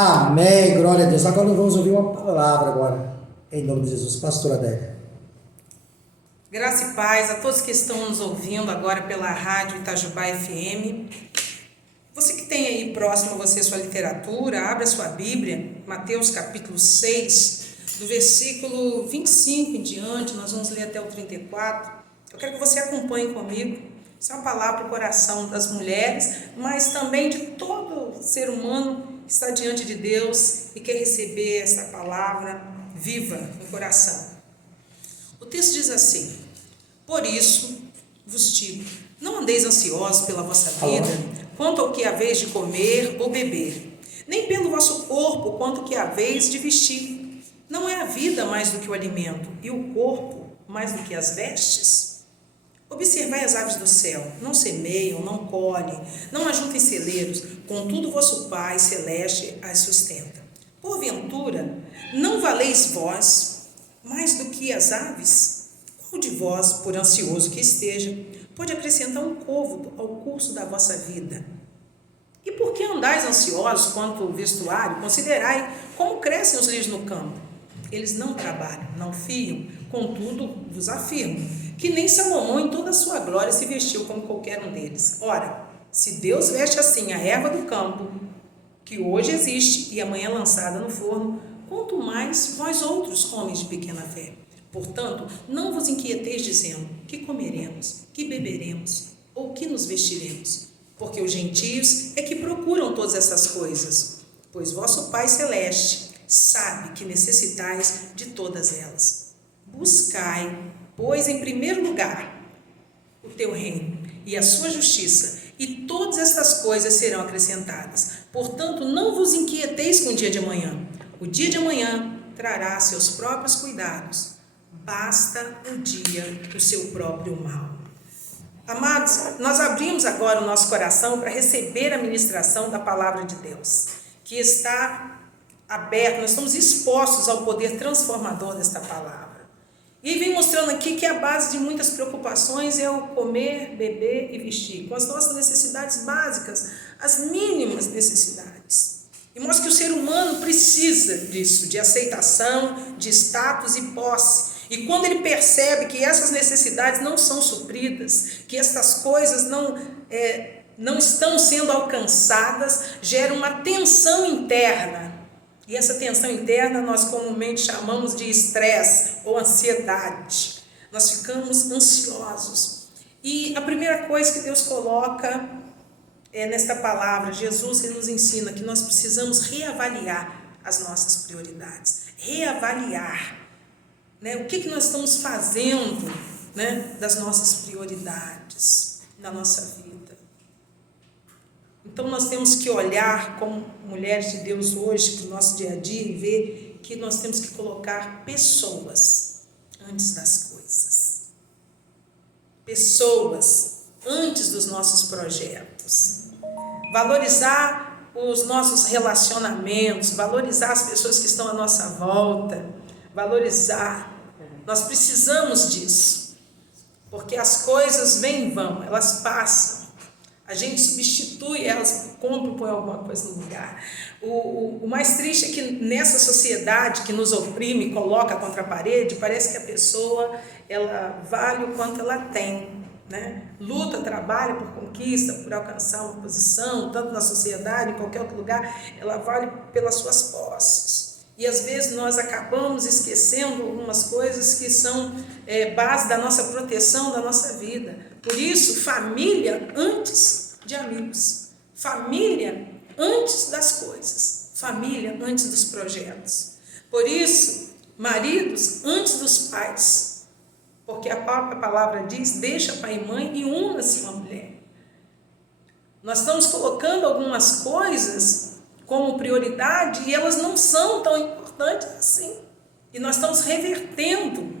Amém, glória a Deus. Agora nós vamos ouvir uma palavra agora, em nome de Jesus. Pastora Adélia. Graça e paz a todos que estão nos ouvindo agora pela rádio Itajubá FM. Você que tem aí próximo a você sua literatura, abra sua Bíblia, Mateus capítulo 6, do versículo 25 em diante, nós vamos ler até o 34. Eu quero que você acompanhe comigo. Isso é uma palavra para o coração das mulheres, mas também de todo ser humano que está diante de Deus e quer receber essa palavra viva no coração. O texto diz assim: por isso vos digo, não andeis ansiosos pela vossa vida, quanto ao que haveis de comer ou beber, nem pelo vosso corpo, quanto ao que haveis de vestir. Não é a vida mais do que o alimento, e o corpo mais do que as vestes? Observai as aves do céu, não semeiam, não colhem, não ajuntem celeiros, contudo vosso Pai celeste as sustenta. Porventura, não valeis vós mais do que as aves? Qual de vós, por ansioso que esteja, pode acrescentar um côvado ao curso da vossa vida? E por que andais ansiosos quanto ao vestuário? Considerai como crescem os lírios no campo. Eles não trabalham, não fiam, contudo vos afirmo, que nem Salomão em toda a sua glória se vestiu como qualquer um deles. Ora, se Deus veste assim a erva do campo, que hoje existe e amanhã é lançada no forno, quanto mais vós outros, homens de pequena fé. Portanto, não vos inquieteis dizendo, que comeremos, que beberemos, ou que nos vestiremos, porque os gentios é que procuram todas essas coisas, pois vosso Pai Celeste sabe que necessitais de todas elas. Buscai, pois, em primeiro lugar, o teu reino e a sua justiça, e todas estas coisas serão acrescentadas. Portanto, não vos inquieteis com o dia de amanhã. O dia de amanhã trará seus próprios cuidados. Basta o dia o seu próprio mal. Amados, nós abrimos agora o nosso coração para receber a ministração da palavra de Deus, que está aberto, nós estamos expostos ao poder transformador desta palavra. E vem mostrando aqui que a base de muitas preocupações é o comer, beber e vestir, com as nossas necessidades básicas, as mínimas necessidades. E mostra que o ser humano precisa disso, de aceitação, de status e posse. E quando ele percebe que essas necessidades não são supridas, que essas coisas não estão sendo alcançadas, gera uma tensão interna. E essa tensão interna nós comumente chamamos de estresse ou ansiedade. Nós ficamos ansiosos. E a primeira coisa que Deus coloca nesta palavra, Jesus ele nos ensina que nós precisamos reavaliar as nossas prioridades. Reavaliar. O que nós estamos fazendo, das nossas prioridades na nossa vida. Então nós temos que olhar como mulheres de Deus hoje, para o nosso dia a dia, e ver que nós temos que colocar pessoas antes das coisas. Pessoas antes dos nossos projetos. Valorizar os nossos relacionamentos, valorizar as pessoas que estão à nossa volta, valorizar. Nós precisamos disso, porque as coisas vêm e vão, elas passam. A gente substitui elas, compra e põe alguma coisa no lugar. O mais triste é que nessa sociedade que nos oprime, coloca contra a parede, parece que a pessoa ela vale o quanto ela tem. Luta, trabalha por conquista, por alcançar uma posição, tanto na sociedade, em qualquer outro lugar, ela vale pelas suas posses. E às vezes nós acabamos esquecendo algumas coisas que são base da nossa proteção, da nossa vida. Por isso, família antes de amigos. Família antes das coisas. Família antes dos projetos. Por isso, maridos antes dos pais. Porque a própria palavra diz, deixa pai e mãe e una-se uma mulher. Nós estamos colocando algumas coisas como prioridade e elas não são tão importantes assim. E nós estamos revertendo,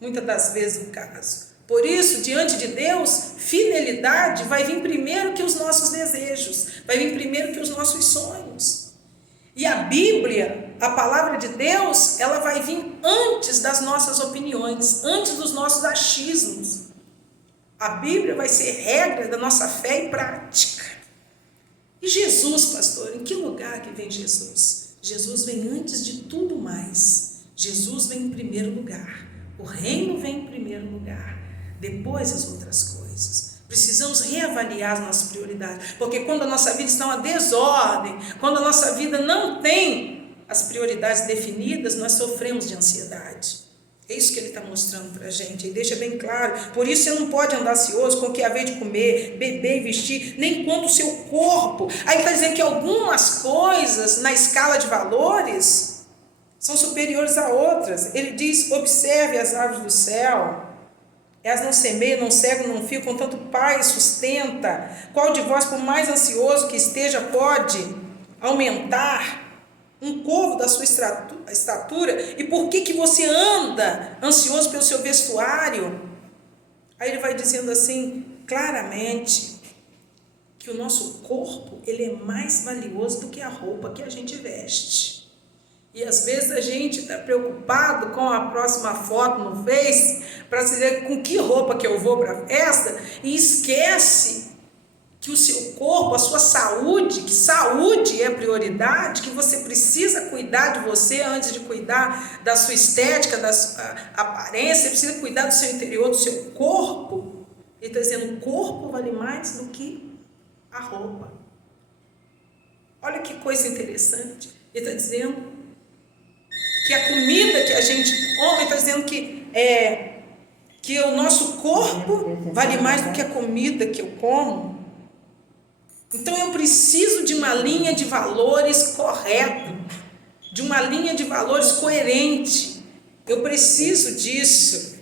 muitas das vezes, o caso. Por isso, diante de Deus, fidelidade vai vir primeiro que os nossos desejos, vai vir primeiro que os nossos sonhos. E a Bíblia, a palavra de Deus, ela vai vir antes das nossas opiniões, antes dos nossos achismos. A Bíblia vai ser regra da nossa fé e prática. E Jesus, pastor, em que lugar que vem Jesus? Jesus vem antes de tudo mais. Jesus vem em primeiro lugar. O reino vem em primeiro lugar. Depois as outras coisas. Precisamos reavaliar as nossas prioridades. Porque quando a nossa vida está uma desordem, quando a nossa vida não tem as prioridades definidas, nós sofremos de ansiedade. É isso que ele está mostrando para a gente, ele deixa bem claro. Por isso você não pode andar ansioso com o que haver de comer, beber e vestir, nem quanto o seu corpo. Aí ele está dizendo que algumas coisas na escala de valores são superiores a outras. Ele diz, observe as aves do céu, elas não semeiam, não cegam, não fiam, contanto o Pai sustenta. Qual de vós, por mais ansioso que esteja, pode aumentar um côvado da sua estatura? E por que você anda ansioso pelo seu vestuário? Aí ele vai dizendo assim, claramente, que o nosso corpo, ele é mais valioso do que a roupa que a gente veste. E às vezes a gente está preocupado com a próxima foto no Face, para dizer com que roupa que eu vou para a festa, e esquece que o seu corpo, a sua saúde, que saúde é prioridade, que você precisa cuidar de você antes de cuidar da sua estética, da sua aparência, precisa cuidar do seu interior, do seu corpo. Ele está dizendo, o corpo vale mais do que a roupa. Olha que coisa interessante. Ele está dizendo que a comida que a gente come, ele está dizendo que o nosso corpo vale mais do que a comida que eu como. Então eu preciso de uma linha de valores correta, de uma linha de valores coerente. Eu preciso disso.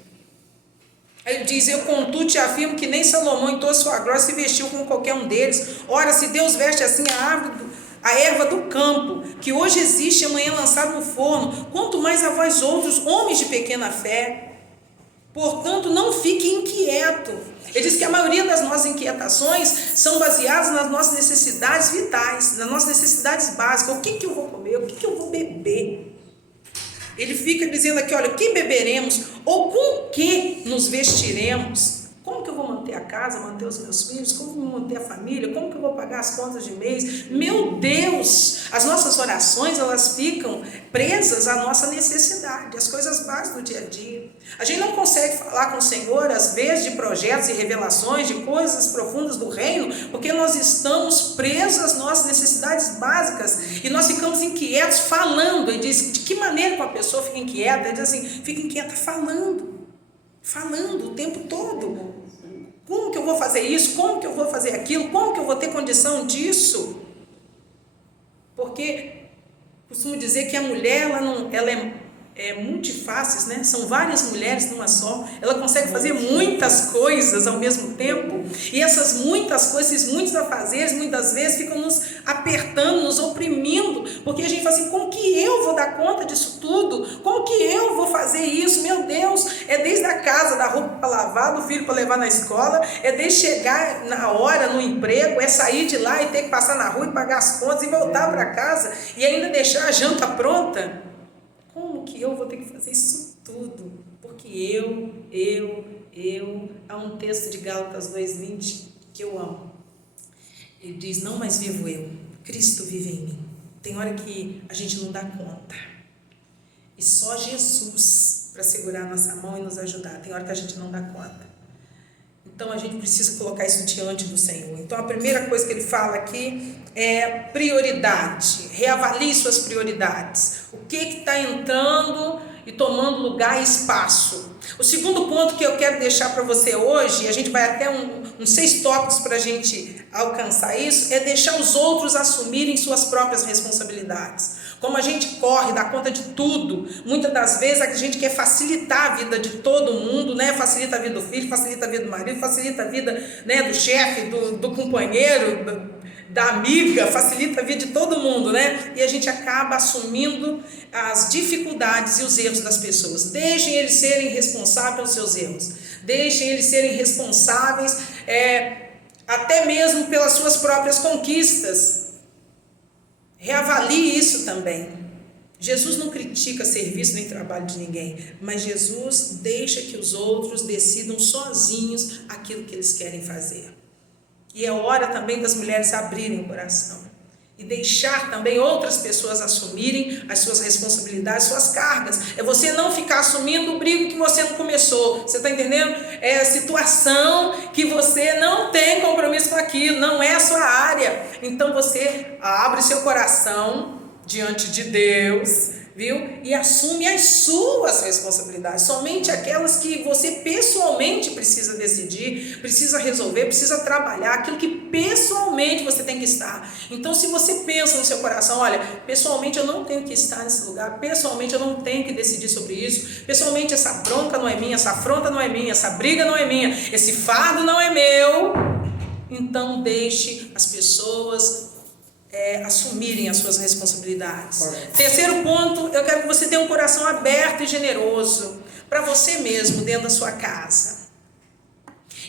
Aí ele diz, eu contudo te afirmo que nem Salomão em toda sua glória se vestiu como qualquer um deles. Ora, se Deus veste assim a erva do campo, que hoje existe e amanhã lançada no forno, quanto mais a vós outros, homens de pequena fé. Portanto, não fique inquieto. Ele diz que a maioria das nossas inquietações são baseadas nas nossas necessidades vitais, nas nossas necessidades básicas. O que eu vou comer? O que eu vou beber? Ele fica dizendo aqui, olha, o que beberemos? Ou com o que nos vestiremos? Como que eu vou manter a casa, manter os meus filhos? Como que eu vou manter a família? Como que eu vou pagar as contas de mês? Meu Deus! As nossas orações, elas ficam presas à nossa necessidade, às coisas básicas do dia a dia. A gente não consegue falar com o Senhor, às vezes, de projetos e revelações, de coisas profundas do reino, porque nós estamos presos às nossas necessidades básicas e nós ficamos inquietos falando. Ele diz, de que maneira que uma pessoa fica inquieta? Ele diz assim, fica inquieta falando o tempo todo. Como que eu vou fazer isso? Como que eu vou fazer aquilo? Como que eu vou ter condição disso? Porque costumo dizer que a mulher, ela é multifaces, né? São várias mulheres numa só. Ela consegue fazer muitas coisas ao mesmo tempo. E essas muitas coisas, esses muitos afazeres, muitas vezes ficam nos apertando, nos oprimindo. Porque a gente fala assim, como que eu vou dar conta disso tudo? Como que eu vou fazer isso? Meu Deus, é desde a casa, da roupa para lavar, do filho para levar na escola, é desde chegar na hora no emprego, é sair de lá e ter que passar na rua e pagar as contas e voltar para casa e ainda deixar a janta pronta. Como que eu vou ter que fazer isso tudo? Porque há um texto de Gálatas 2:20 que eu amo. Ele diz, não mais vivo eu, Cristo vive em mim. Tem hora que a gente não dá conta. E só Jesus para segurar a nossa mão e nos ajudar. Tem hora que a gente não dá conta. Então a gente precisa colocar isso diante do Senhor. Então a primeira coisa que ele fala aqui é prioridade. Reavalie suas prioridades. O que está entrando e tomando lugar e espaço. O segundo ponto que eu quero deixar para você hoje, e a gente vai até uns 6 tópicos para a gente alcançar isso, é deixar os outros assumirem suas próprias responsabilidades. Como a gente corre, dá conta de tudo, muitas das vezes a gente quer facilitar a vida de todo mundo, né? Facilita a vida do filho, facilita a vida do marido, facilita a vida, né, do chefe, do companheiro, da amiga, facilita a vida de todo mundo, né? E a gente acaba assumindo as dificuldades e os erros das pessoas. Deixem eles serem responsáveis pelos seus erros. Deixem eles serem responsáveis até mesmo pelas suas próprias conquistas. Reavalie isso também. Jesus não critica serviço nem trabalho de ninguém, mas Jesus deixa que os outros decidam sozinhos aquilo que eles querem fazer. E é hora também das mulheres abrirem o coração e deixar também outras pessoas assumirem as suas responsabilidades, suas cargas. É você não ficar assumindo o brigo que você não começou. Você está entendendo? É a situação que você não tem compromisso com aquilo, não é a sua área. Então você abre seu coração diante de Deus, viu? E assume as suas responsabilidades, somente aquelas que você pessoalmente precisa decidir, precisa resolver, precisa trabalhar, aquilo que pessoalmente você tem que estar. Então, se você pensa no seu coração, olha, pessoalmente eu não tenho que estar nesse lugar, pessoalmente eu não tenho que decidir sobre isso, pessoalmente essa bronca não é minha, essa afronta não é minha, essa briga não é minha, esse fardo não é meu, então deixe as pessoas assumirem as suas responsabilidades. Terceiro ponto, eu quero que você tenha um coração aberto e generoso para você mesmo dentro da sua casa.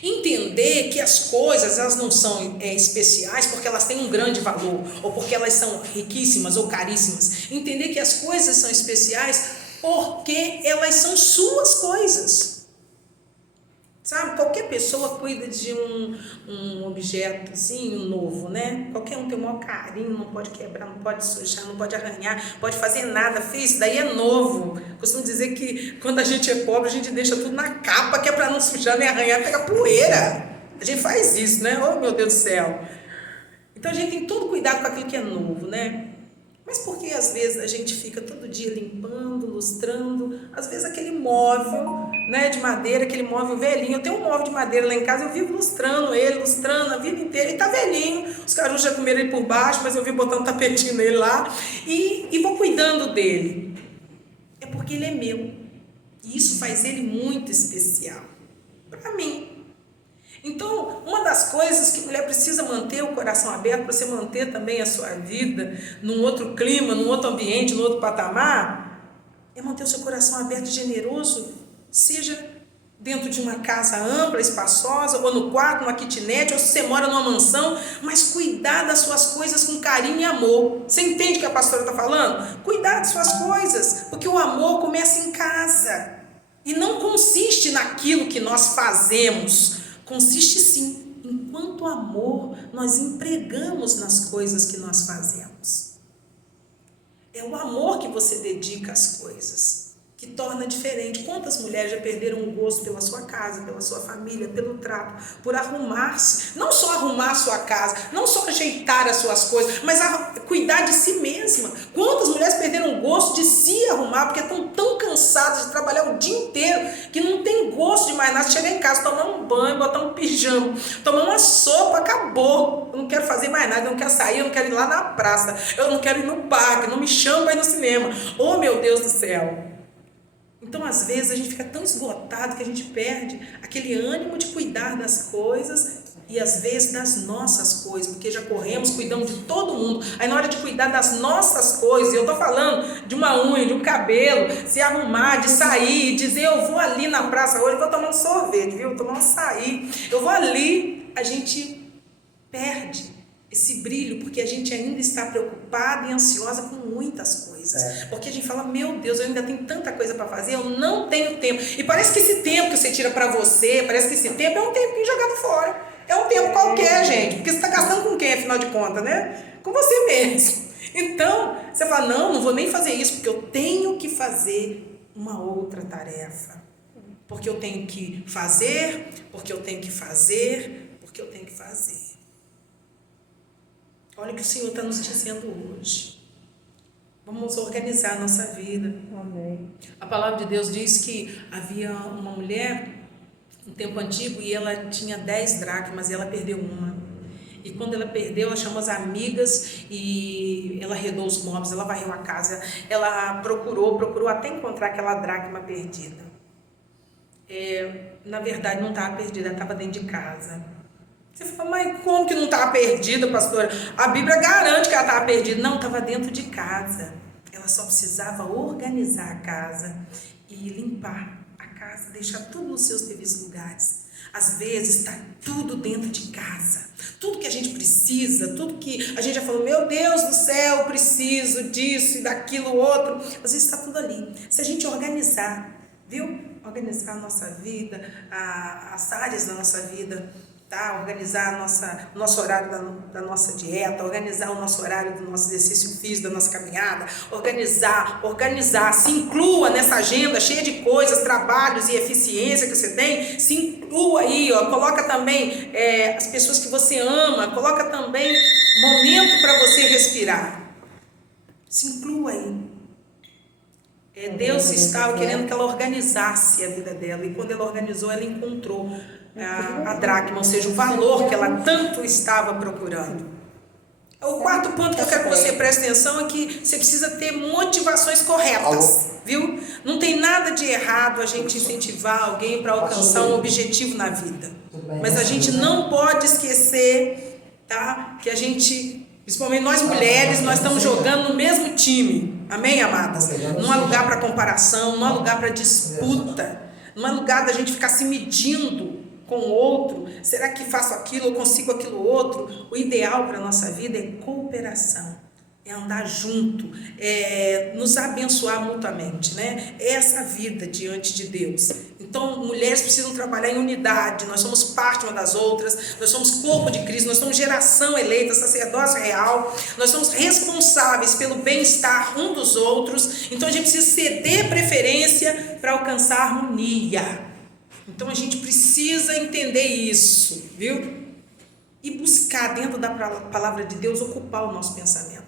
Entender que as coisas elas não são especiais porque elas têm um grande valor ou porque elas são riquíssimas ou caríssimas. Entender que as coisas são especiais porque elas são suas coisas. Sabe, qualquer pessoa cuida de um objeto assim, um novo, né? Qualquer um tem o maior carinho, não pode quebrar, não pode sujar, não pode arranhar, pode fazer nada, isso daí é novo. Costumo dizer que quando a gente é pobre, a gente deixa tudo na capa, que é para não sujar nem arranhar, pegar poeira. A gente faz isso, né? Oh, meu Deus do céu. Então a gente tem todo cuidado com aquilo que é novo, né? Mas por que às vezes a gente fica todo dia limpando, lustrando, às vezes aquele móvel, né, de madeira, aquele móvel velhinho, eu tenho um móvel de madeira lá em casa, eu vivo lustrando ele, lustrando a vida inteira, ele tá velhinho, os carujos já comeram ele por baixo, mas eu vi botando um tapetinho nele lá, e vou cuidando dele, é porque ele é meu, e isso faz ele muito especial, para mim. Então, uma das coisas que a mulher precisa manter o coração aberto, para você manter também a sua vida num outro clima, num outro ambiente, num outro patamar, é manter o seu coração aberto e generoso, seja dentro de uma casa ampla, espaçosa, ou no quarto, numa kitnet, ou se você mora numa mansão, mas cuidar das suas coisas com carinho e amor. Você entende o que a pastora está falando? Cuidar das suas coisas, porque o amor começa em casa, e não consiste naquilo que nós fazemos, consiste sim, em quanto amor nós empregamos nas coisas que nós fazemos. É o amor que você dedica às coisas que torna diferente. Quantas mulheres já perderam o gosto pela sua casa, pela sua família, pelo trato, por arrumar-se, não só arrumar a sua casa, não só ajeitar as suas coisas, mas cuidar de si mesma. Quantas mulheres perderam o gosto de se arrumar, porque estão tão cansadas de trabalhar o dia inteiro, que não tem gosto de mais nada, chegar em casa, tomar um banho, botar um pijama, tomar uma sopa, acabou. Eu não quero fazer mais nada, eu não quero sair, eu não quero ir lá na praça, eu não quero ir no parque, não me chama para ir no cinema. Oh, meu Deus do céu! Então, às vezes, a gente fica tão esgotado que a gente perde aquele ânimo de cuidar das coisas e, às vezes, das nossas coisas, porque já corremos, cuidamos de todo mundo. Aí, na hora de cuidar das nossas coisas, eu estou falando de uma unha, de um cabelo, se arrumar, de sair, dizer, eu vou ali na praça hoje, vou tomar um sorvete, viu? Tomar um açaí, eu vou ali, a gente perde esse brilho, porque a gente ainda está preocupada e ansiosa com muitas coisas. Porque a gente fala, meu Deus, eu ainda tenho tanta coisa para fazer, eu não tenho tempo. E parece que esse tempo que você tira para você, parece que esse tempo é um tempinho jogado fora. É um tempo qualquer, gente. Porque você está gastando com quem, afinal de contas, né? Com você mesmo. Então, você fala, não vou nem fazer isso, porque eu tenho que fazer uma outra tarefa. Porque eu tenho que fazer, porque eu tenho que fazer, porque eu tenho que fazer. Olha o que o Senhor está nos dizendo hoje. Vamos organizar a nossa vida. Amém. A palavra de Deus diz que havia uma mulher, no tempo antigo, e ela tinha 10 dracmas e ela perdeu uma. E quando ela perdeu, ela chamou as amigas e ela arredou os móveis, ela varreu a casa, ela procurou até encontrar aquela dracma perdida. Na verdade, não estava perdida, ela estava dentro de casa. Você fala, mas como que não estava perdida, pastora? A Bíblia garante que ela estava perdida. Não, estava dentro de casa. Ela só precisava organizar a casa e limpar a casa, deixar tudo nos seus devidos lugares. Às vezes está tudo dentro de casa. Tudo que a gente precisa, tudo que a gente já falou, meu Deus do céu, eu preciso disso e daquilo outro. Às vezes está tudo ali. Se a gente organizar, viu? Organizar a nossa vida, as áreas da nossa vida, tá? Organizar o nosso horário da nossa dieta, organizar o nosso horário do nosso exercício físico, da nossa caminhada, organizar, se inclua nessa agenda cheia de coisas, trabalhos e eficiência que você tem, se inclua aí, ó, coloca também as pessoas que você ama, coloca também momento para você respirar, se inclua aí. Deus estava querendo que ela organizasse a vida dela, e quando ela organizou, ela encontrou a dracma, ou seja, o valor que ela tanto estava procurando. O quarto ponto que eu quero que você preste atenção é que você precisa ter motivações corretas, viu? Não tem nada de errado a gente incentivar alguém para alcançar um objetivo na vida, mas a gente não pode esquecer, tá? Que a gente, principalmente nós mulheres, nós estamos jogando no mesmo time, amém, amadas? Não há lugar para comparação, não há lugar para disputa, não há lugar da gente ficar se medindo com o outro. Será que faço aquilo ou consigo aquilo outro? O ideal para a nossa vida é cooperação, é andar junto, é nos abençoar mutuamente, né? É essa vida diante de Deus. Então, mulheres precisam trabalhar em unidade, nós somos parte uma das outras, nós somos corpo de Cristo, nós somos geração eleita, sacerdócio real, nós somos responsáveis pelo bem-estar um dos outros, então a gente precisa ceder preferência para alcançar a harmonia. Então a gente precisa entender isso, viu? E buscar dentro da palavra de Deus ocupar o nosso pensamento.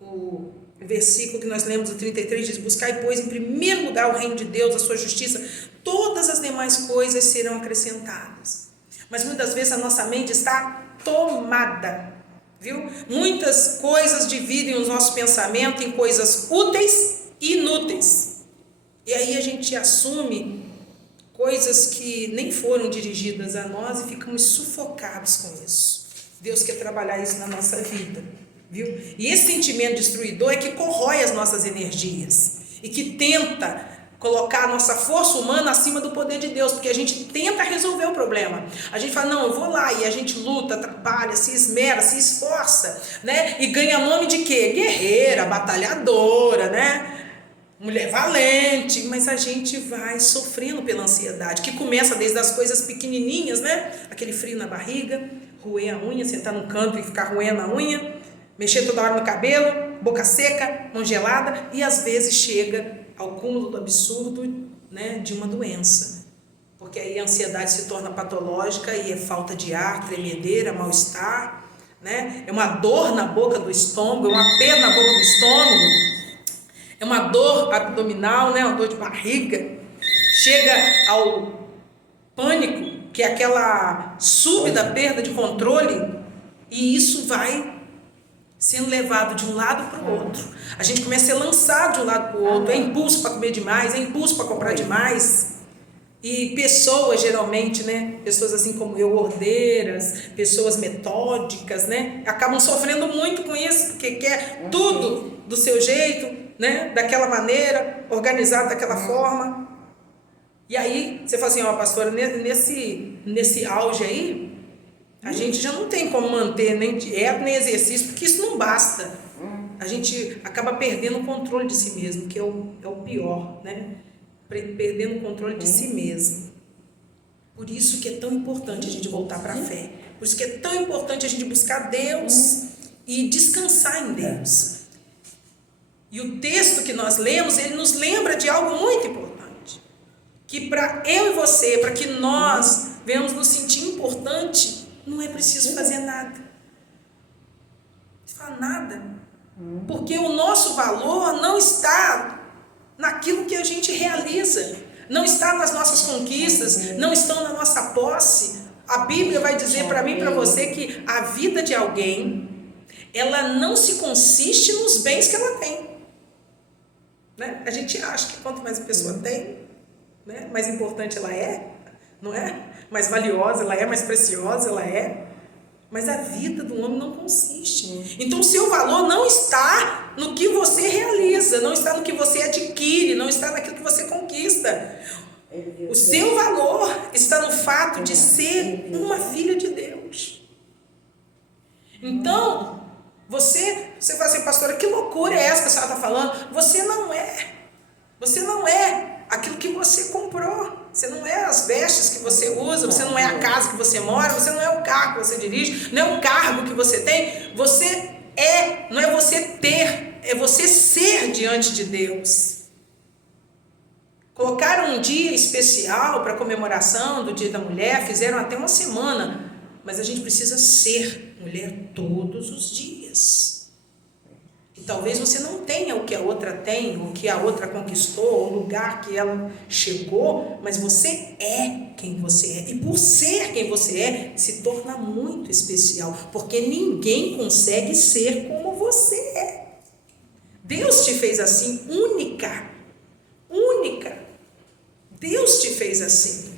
O versículo que nós lemos, o 33, diz: buscai, pois, em primeiro lugar o reino de Deus, a sua justiça, todas as demais coisas serão acrescentadas. Mas muitas vezes a nossa mente está tomada, viu? Muitas coisas dividem o nosso pensamento em coisas úteis e inúteis. E aí a gente assume coisas que nem foram dirigidas a nós e ficamos sufocados com isso. Deus quer trabalhar isso na nossa vida, viu? E esse sentimento destruidor é que corrói as nossas energias e que tenta colocar a nossa força humana acima do poder de Deus, porque a gente tenta resolver o problema. A gente fala, não, eu vou lá, e a gente luta, trabalha, se esmera, se esforça, né? E ganha nome de quê? Guerreira, batalhadora, né? Mulher valente, mas a gente vai sofrendo pela ansiedade, que começa desde as coisas pequenininhas, né? Aquele frio na barriga, roer a unha, sentar num canto e ficar roendo a unha, mexer toda hora no cabelo, boca seca, mão gelada, e às vezes chega ao cúmulo do absurdo, né, de uma doença. Porque aí a ansiedade se torna patológica e é falta de ar, tremedeira, mal-estar, né? É uma dor na boca do estômago, é uma perda na boca do estômago, é uma dor abdominal, né? Uma dor de barriga. Chega ao pânico, que é aquela súbita perda de controle, e isso vai sendo levado de um lado para o outro. A gente começa a ser lançado de um lado para o outro, é impulso para comer demais, é impulso para comprar demais. E pessoas, geralmente, né, pessoas assim como eu, ordeiras, pessoas metódicas, né, acabam sofrendo muito com isso, porque quer tudo do seu jeito, né, daquela maneira, organizado daquela forma. E aí, você fala assim, ó, pastora, nesse auge aí, a gente já não tem como manter nem dieta, nem exercício, porque isso não basta. A gente acaba perdendo o controle de si mesmo, que é o pior, né? Perdendo o controle de si mesmo. Por isso que é tão importante a gente voltar para a fé. Por isso que é tão importante a gente buscar Deus e descansar em Deus. E o texto que nós lemos, ele nos lembra de algo muito importante. Que para eu e você, para que nós venhamos nos sentir importante, não é preciso fazer nada. Não faz nada. Porque o nosso valor não está naquilo que a gente realiza, não está nas nossas conquistas, não estão na nossa posse. A Bíblia vai dizer para mim e para você que a vida de alguém, ela não se consiste nos bens que ela tem, né? A gente acha que quanto mais a pessoa tem, né, mais importante ela é, não é? Mais valiosa ela é, mais preciosa ela é. Mas a vida do homem não consiste. Então o seu valor não está no que você realiza, não está no que você adquire, não está naquilo que você conquista. O seu valor está no fato de ser uma filha de Deus. Então, você fala assim, pastora, que loucura é essa que a senhora está falando? Você não é. Você não é. aquilo que você comprou. Você não é as vestes que você usa, você não é a casa que você mora, você não é o carro que você dirige, não é o cargo que você tem. Você é, não é você ter, é você ser diante de Deus. Colocaram um dia especial para comemoração do Dia da Mulher, fizeram até uma semana, mas a gente precisa ser mulher todos os dias. E talvez você não tenha o que a outra tem, o que a outra conquistou, o lugar que ela chegou, mas você é quem você é. E por ser quem você é, se torna muito especial, porque ninguém consegue ser como você é. Deus te fez assim, única. Deus te fez assim.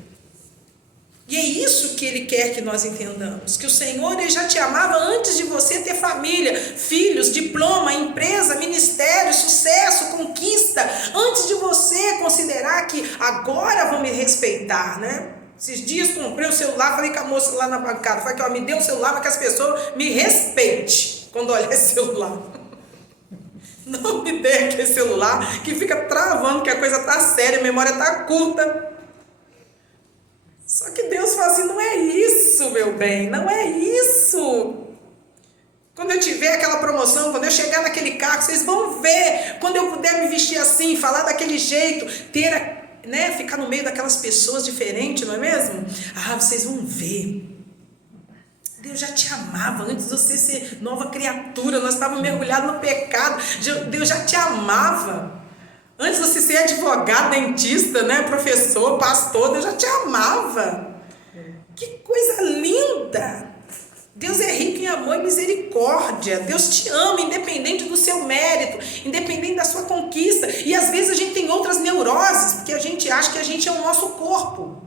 E é isso que Ele quer que nós entendamos, que o Senhor, Ele já te amava antes de você ter família, filhos, diploma, empresa, ministério, sucesso, conquista, antes de você considerar que agora vão me respeitar, né? Esses dias comprei um celular, falei com a moça lá na bancada, falei que me dê um celular para que as pessoas me respeitem quando olhar esse celular. Não me dê aquele celular que fica travando, que a coisa tá séria, a memória tá curta. Só que Deus fala assim, não é isso, meu bem, não é isso. Quando eu tiver aquela promoção, quando eu chegar naquele carro, vocês vão ver. Quando eu puder me vestir assim, falar daquele jeito, ficar no meio daquelas pessoas diferentes, não é mesmo? Vocês vão ver. Deus já te amava antes de você ser nova criatura. Nós estávamos mergulhados no pecado. Deus já te amava. Antes de você ser advogado, dentista, né, professor, pastor, Deus já te amava. Que coisa linda! Deus é rico em amor e misericórdia. Deus te ama, independente do seu mérito, independente da sua conquista. E às vezes a gente tem outras neuroses, porque a gente acha que a gente é o nosso corpo.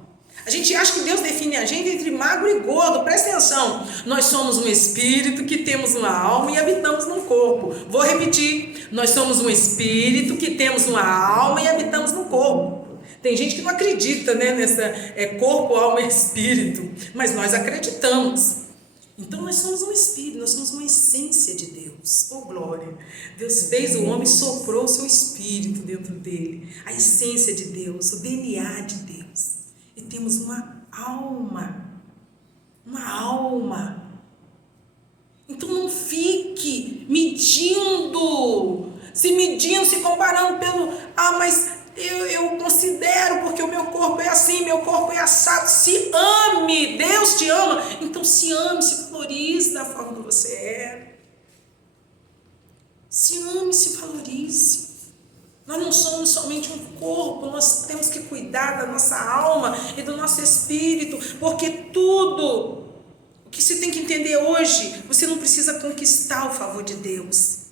A gente acha que Deus define a gente entre magro e gordo. Presta atenção, nós somos um espírito que temos uma alma e habitamos num corpo. Vou repetir, nós somos um espírito que temos uma alma e habitamos num corpo. Tem gente que não acredita, né, nessa corpo, alma e espírito, mas nós acreditamos. Então nós somos um espírito, nós somos uma essência de Deus. Oh glória! Deus fez o homem e soprou o seu espírito dentro dele, a essência de Deus, o DNA de Deus. E temos uma alma. Então não fique medindo, se comparando pelo, mas eu considero porque o meu corpo é assim, meu corpo é assado. Se ame, Deus te ama. Então se ame, se valorize da forma que você é. Se ame, se valorize. Nós não somos somente um corpo, nós temos que cuidar da nossa alma e do nosso espírito, porque tudo o que você tem que entender hoje, você não precisa conquistar o favor de Deus,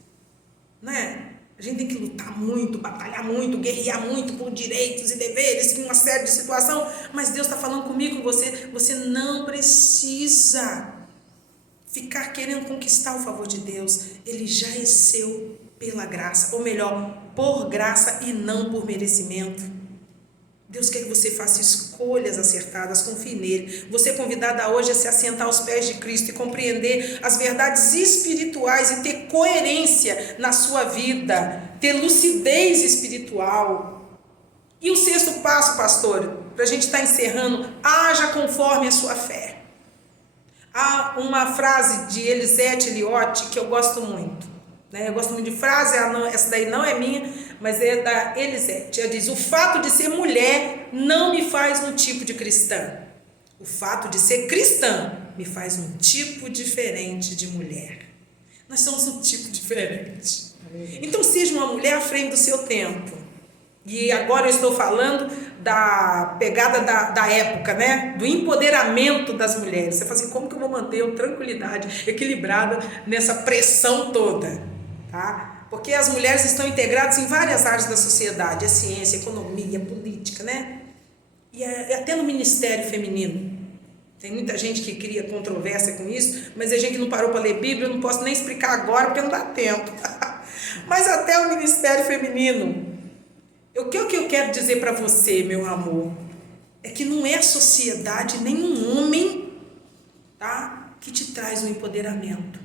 né? A gente tem que lutar muito, batalhar muito, guerrear muito por direitos e deveres, uma série de situações, mas Deus está falando comigo, com você, você não precisa ficar querendo conquistar o favor de Deus, Ele já é seu pela graça, ou melhor, por graça e não por merecimento. Deus quer que você faça escolhas acertadas, confie nele. Você é convidada hoje a se assentar aos pés de Cristo e compreender as verdades espirituais e ter coerência na sua vida, ter lucidez espiritual. E o sexto passo, pastor, para a gente estar encerrando, haja conforme a sua fé. Há uma frase de Elisete Elliot que eu gosto muito. Eu gosto muito de frase, essa daí não é minha, mas é da Elisete. Ela diz, o fato de ser mulher não me faz um tipo de cristã. O fato de ser cristã me faz um tipo diferente de mulher. Nós somos um tipo diferente. Então seja uma mulher à frente do seu tempo. E agora eu estou falando da pegada da época, né? Do empoderamento das mulheres. Você fala assim, como que eu vou manter a tranquilidade equilibrada nessa pressão toda? Tá? Porque as mulheres estão integradas em várias áreas da sociedade, a ciência, a economia, a política, né? E até no ministério feminino. Tem muita gente que cria controvérsia com isso, mas a gente não parou para ler Bíblia, eu não posso nem explicar agora porque não dá tempo. Mas até o ministério feminino. O que eu quero dizer para você, meu amor, é que não é a sociedade, nem um homem, tá, que te traz o empoderamento.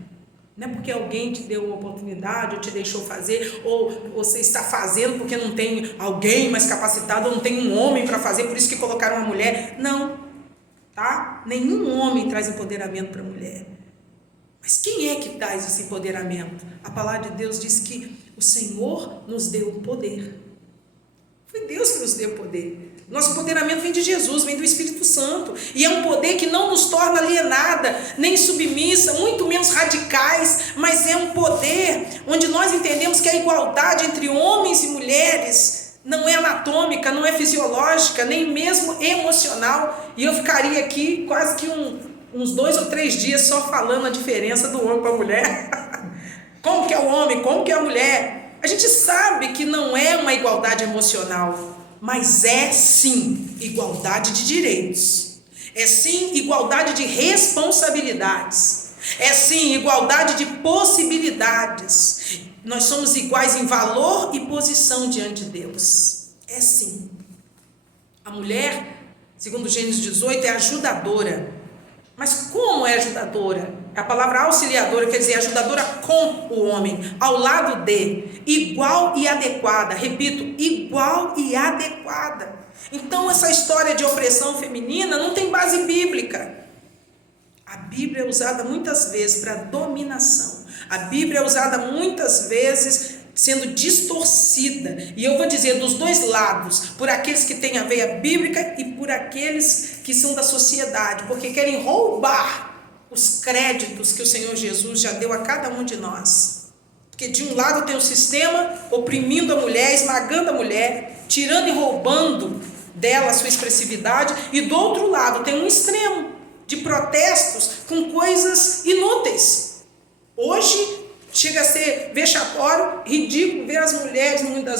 Não é porque alguém te deu uma oportunidade ou te deixou fazer, ou você está fazendo porque não tem alguém mais capacitado, ou não tem um homem para fazer, por isso que colocaram uma mulher. Não, tá? Nenhum homem traz empoderamento para a mulher. Mas quem é que traz esse empoderamento? A palavra de Deus diz que o Senhor nos deu o poder. Foi Deus que nos deu o poder. Nosso empoderamento vem de Jesus, vem do Espírito Santo. E é um poder que não nos torna alienada, nem submissa, muito menos radicais, mas é um poder onde nós entendemos que a igualdade entre homens e mulheres não é anatômica, não é fisiológica, nem mesmo emocional. E eu ficaria aqui quase que uns 2 ou 3 dias só falando a diferença do homem para a mulher. Como que é o homem, como que é a mulher. A gente sabe que não é uma igualdade emocional, mas é sim igualdade de direitos, é sim igualdade de responsabilidades, é sim igualdade de possibilidades. Nós somos iguais em valor e posição diante de Deus. É sim. A mulher, segundo Gênesis 18, é ajudadora. Mas como é ajudadora? A palavra auxiliadora quer dizer ajudadora com o homem, ao lado de, igual e adequada. Repito, igual e adequada. Então essa história de opressão feminina não tem base bíblica. A Bíblia é usada muitas vezes para dominação. A Bíblia é usada muitas vezes sendo distorcida, e eu vou dizer dos dois lados, por aqueles que têm a veia bíblica e por aqueles que são da sociedade, porque querem roubar os créditos que o Senhor Jesus já deu a cada um de nós. Porque de um lado tem o sistema oprimindo a mulher, esmagando a mulher, tirando e roubando dela a sua expressividade, e do outro lado tem um extremo de protestos com coisas inúteis. Hoje chega a ser vexatório, ridículo ver as mulheres, muitas